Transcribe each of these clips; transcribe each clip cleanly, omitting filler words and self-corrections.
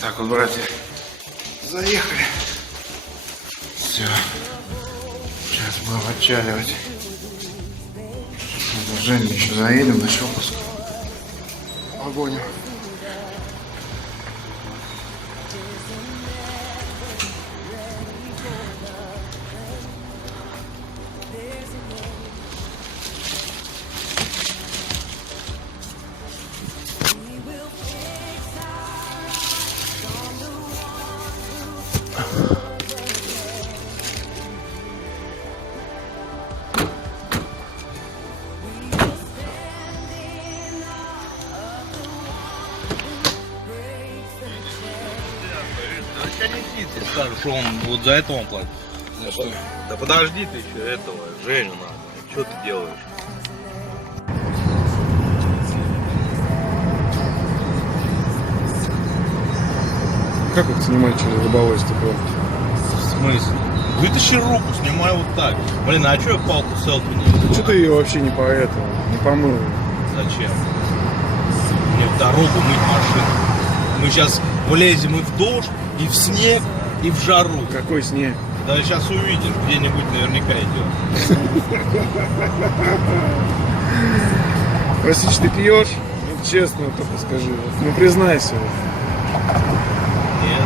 Так вот, братья, заехали. Все. Сейчас будем отчаливать. С Женей еще заедем на Щелковск. Погоним. Скажешь, что он вот за это он платит. За что? Да подожди ты еще этого, Женю надо. Что ты делаешь? Как вот снимать через лобовое стекло? В смысле? Вытащи руку, снимай вот так. Блин, а что я палку селфи не взял? Что ты ее вообще не по этому, не помыл? Зачем? Мне в дорогу мыть машину. Мы сейчас влезем и в дождь, и в снег, и в жару. Какой снег? Да сейчас увидишь, где-нибудь наверняка идет. Простите, ты пьешь? Ну, честно, только скажи. Ну, признайся. Нет.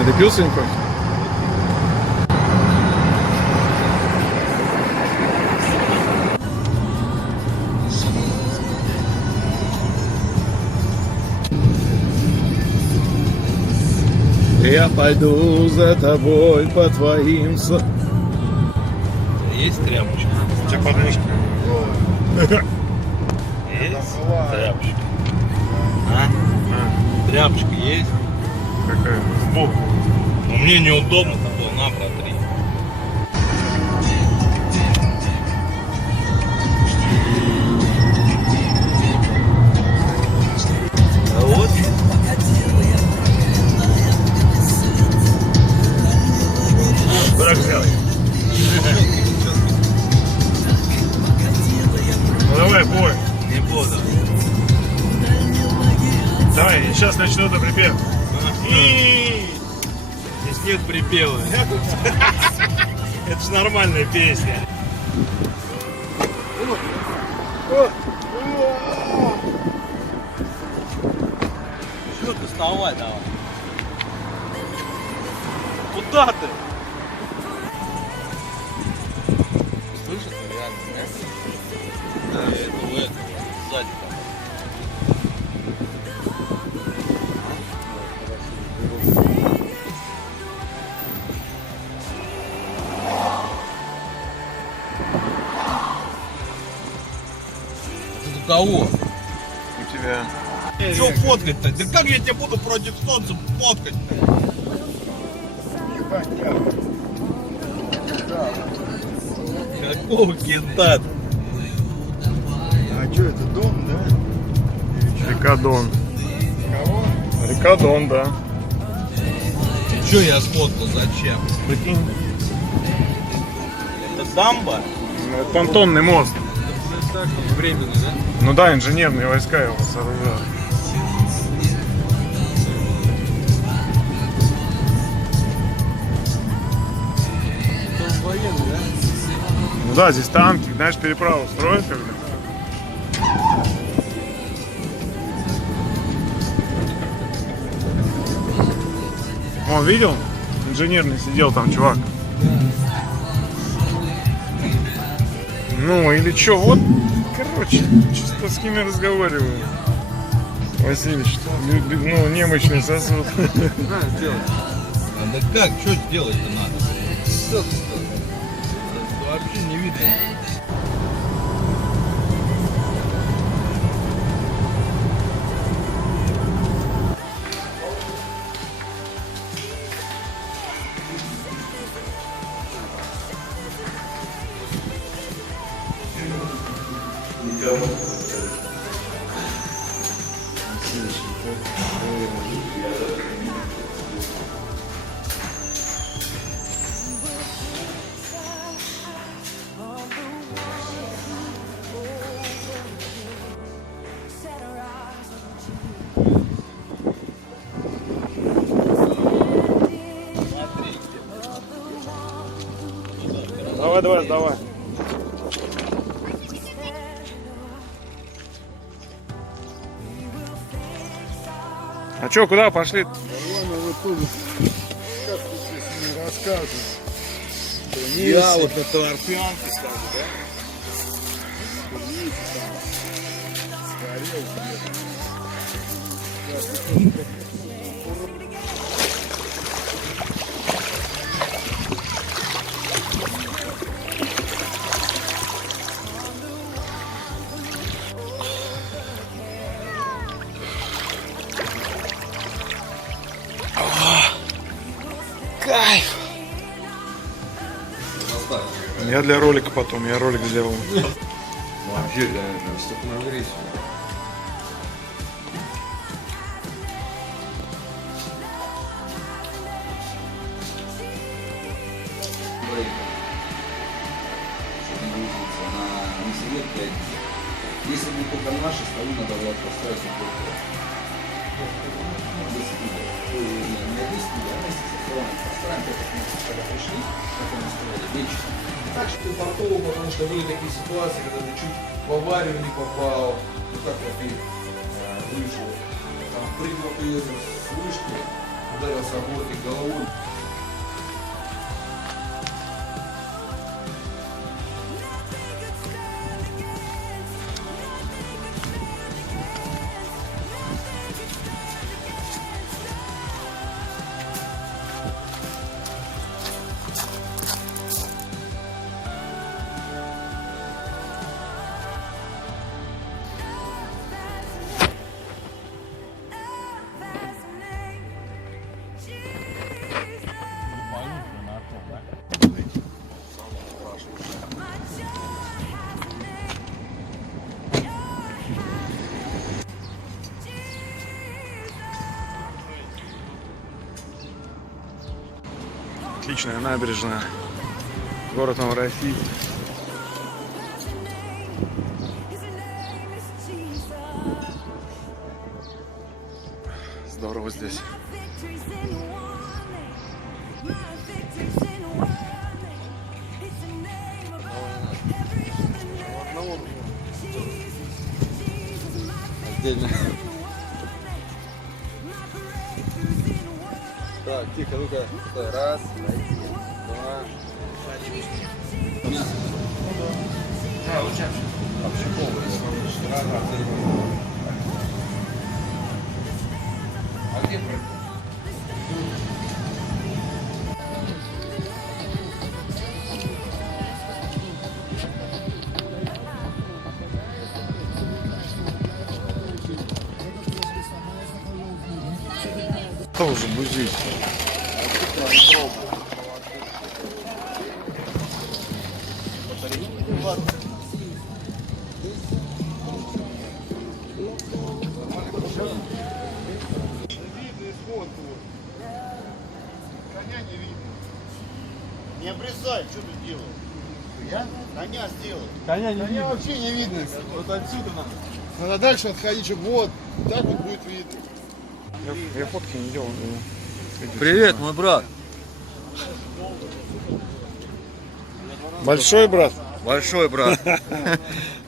А ты пил сегодня кофе? Я пойду за тобой по твоим Есть тряпочка? У тебя подмышка. Есть тряпочка. А? Тряпочка есть? Какая? Сбоку. Но мне неудобно-то было, на, протри. А вот. Дурак сделай. Ну давай, бой. Не буду. Давай, сейчас начну до припев. Здесь нет припева. Это же нормальная песня. Что ты, вставай давай. Куда ты? Слышишь, реально, нет? Да, это в этом, сзади там. У кого? У тебя. Че фоткать-то? Да как я тебя буду против солнца фоткать-то? Какого кента? А что это, дом, да? Река Дон. Кого? Река Дон, да. Че я сфоткал? Зачем? Прикинь. Это дамба? Ну, это понтонный мост. Так, временно, да? Ну да, инженерные войска его сооружают. Это военный, да? Ну да, здесь танки, знаешь, переправу строят когда. Вон, видел? Инженерный сидел там, чувак. Ну, или чё, вот, короче, что с кем я разговариваю. Васильевич, ну, немощный сосуд. Надо сделать. А да как? Что сделать-то надо? Что ты сделал? Это вообще не видно. Давай, сдавай. А чё, куда пошли? Нормально, вы тоже как тут здесь не рассказывать. Я вот на торпянке скажу, да? Сгорел где-то. Кайф! Я для ролика потом, я ролик сделаю. Вообще, да, чтобы нагреть. Чтобы не вызваться на совет 5. Если бы только наши столы, надо было поставить только. Не 10, а поставим, когда пришли, как мы строили, вечно. Так что портовый, потому что были такие ситуации, когда ты чуть в аварию не попал, ну как вот ты вышел, там прыгнул ты с вышки, ударился об бортик головой. Отличная набережная. Город Новороссийск. Здорово здесь. Отдельно. Так, тихо, ну-ка. Раз, два. А где прыгнул? Кто уже бузить? Видно исход твой. Коня не видно. Не обрезай, что ты делаешь? Я? Коня сделал. Коня вообще не видно. Вот отсюда надо. Надо дальше отходить, чтобы вот так вот будет видно. Я фотки не делал. Привет, мой брат. Большой брат. Большой брат.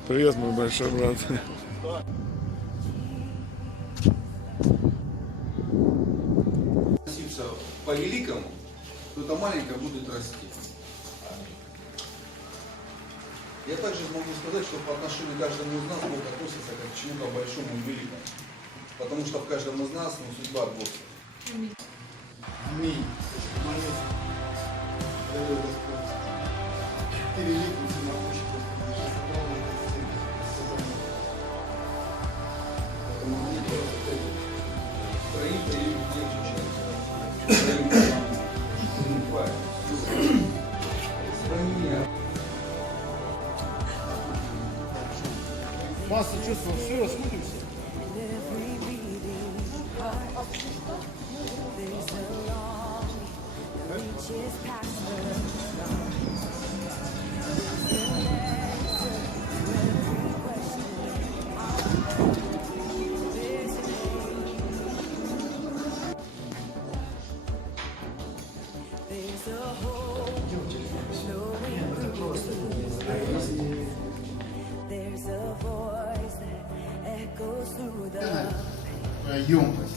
Привет, мой большой брат. Относиться по великому, то это маленькое будет расти. Я также могу сказать, что по отношению к каждому из нас Бог относится как к чему-то большому и великому. Потому что в каждом из нас судьба от Бога. Аминь. Ты великий, всемогущий, Господи, я собрал это все. Поэтому они просто троим приедут Масса чувствовал, все, раскрутимся. емкость.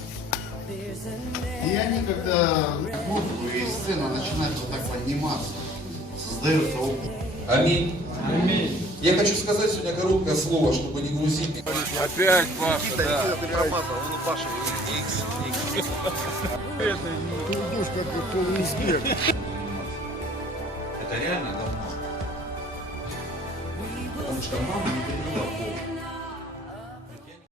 И они, когда музыку и сцена начинают вот так подниматься, создается опыт. Аминь. Аминь. Я хочу сказать сегодня короткое слово, чтобы не грузить. Опять Паша, да. Ты промазал, он у Паши X. Ты идешь как полуизбег. Это реально давно. Потому что мама не перевела Бога.